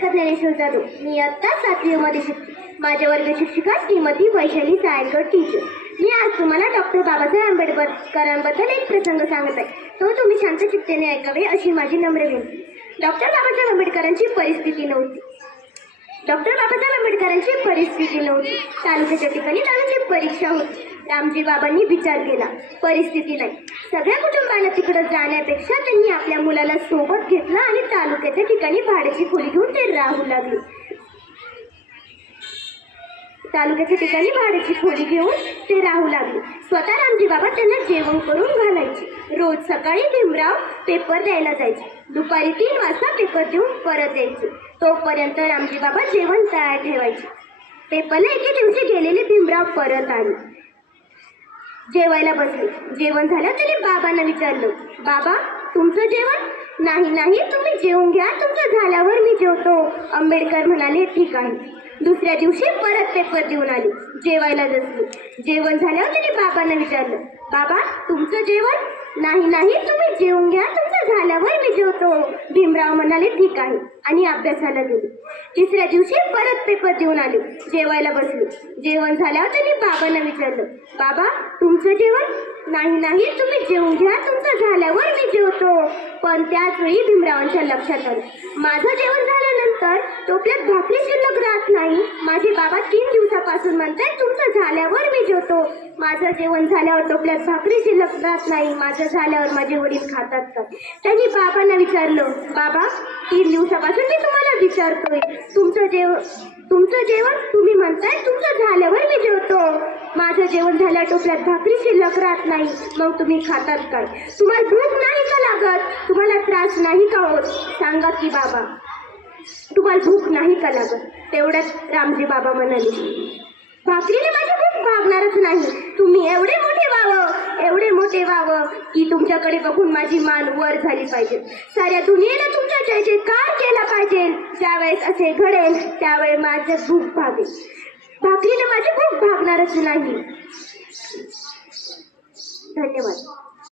शिक्षिका ज्ञानेश्वर जाधव. मी आत्ता 7वी मध्ये शिकते. माझ्या वर्ग शिक्षिका श्रीमती वैशाली सायरकर टीचर. मी आज तुम्हाला डॉक्टर बाबासाहेब आंबेडकरांबद्दल एक प्रसंग सांगत आहे. तो तुम्ही शांत चित्तेने ऐकावे अशी माझी नम्र विनंती. डॉक्टर बाबासाहेब आंबेडकरांची परिस्थिती नव्हती. तालुक्याच्या ठिकाणी दहावीची परीक्षा होती. रामजी बाबांनी विचार केला, परिस्थिती नाही. सगळ्या कुटुंबाला तिकडे जाण्यापेक्षा त्यांनी आपल्या मुलाला सोबत घेतलं आणि तालुक्याच्या ठिकाणी भाड्याची खोली घेऊन ते राहू लागले. स्वतः रामजी बाबा त्यांना जेवण करून घालायचे. रोज सकाळी भीमराव पेपर द्यायला जायचे. दुपारी 3 वाजता पेपर देऊन परत यायचे. तोपर्यंत रामजी बाबा जेवण तयार ठेवायचे. पेपरला एके दिवशी गेलेले भीमराव परत आले. जेवायला बसले. जेवण झालं तरी बाबांना विचारलं, बाबा तुमचं जेवण? नाही, तुम्ही जेवून घ्या, तुमचं झाल्यावर मी जेवतो. आंबेडकर म्हणाले, ठीक आहे. दुसऱ्या दिवशी परत पेपर देऊन आले. जेवायला बसले. जेवण झाल्यावर त्यांनी बाबांना विचारलं, बाबा तुमचं जेवण? नाही, तुम्ही जेवून घ्या, तुमचं झाल्यावर मी जेवतो. भीमराव म्हणाले, ठीक आहे, आणि अभ्यासाला गेले. तिसऱ्या दिवशी परत पेपर देऊन आले. जेवायला बसले. जेवण झाल्यावर त्यांनी बाबांना विचारलं, बाबा तुमचं जेवण? नाही, तुम्ही जेवून घ्या, तुमचं झाल्यावर मी जेवतो. पण त्याच वेळी भीमरावांच्या लक्षात आलं, माझं जेवण झाल्यानंतर टोपल्यात भाकरी शिल्लक राहत नाही. माझे बाबा 3 दिवसापासून म्हणतात तुमचं झाल्यावर मी जेवतो. माझं जेवण झाल्यावर टोपल्यात भाकरी शिल्लक राहत नाही. माझं झाल्यावर माझे वडील खातात का? त्यांनी बाबांना विचारलं, बाबा 3 दिवसापासून मी तुम्हाला विचारतोय, तुमचं जेवण तुम्ही म्हणताय तुमचं झाल्यावर मी जेवतो. माझं जेवण झाल्या टोपल्यात भाकरी शिल्लक राहत नाही, मग तुम्ही खातात काय? तुम्हाला भूक नाही का लागत? तुम्हाला त्रास नाही का होत? सांगा की बाबा, तुम्हाला भूक नाही का लागत? तेवढ्यात रामजी बाबा म्हणाले, भाकरीने माझी भूक भागणारच नाही. तुम्ही एवढे मोठे व्हावं की तुमच्याकडे बघून माझी मान वर झाली पाहिजे. साऱ्या दुनियेला तुमच्या जय जयकार केला पाहिजे. ज्यावेळेस असे घडेल त्यावेळेस माझं भूक भागेल. भाकरीने माझी भूक भागणारच नाही. धन्यवाद.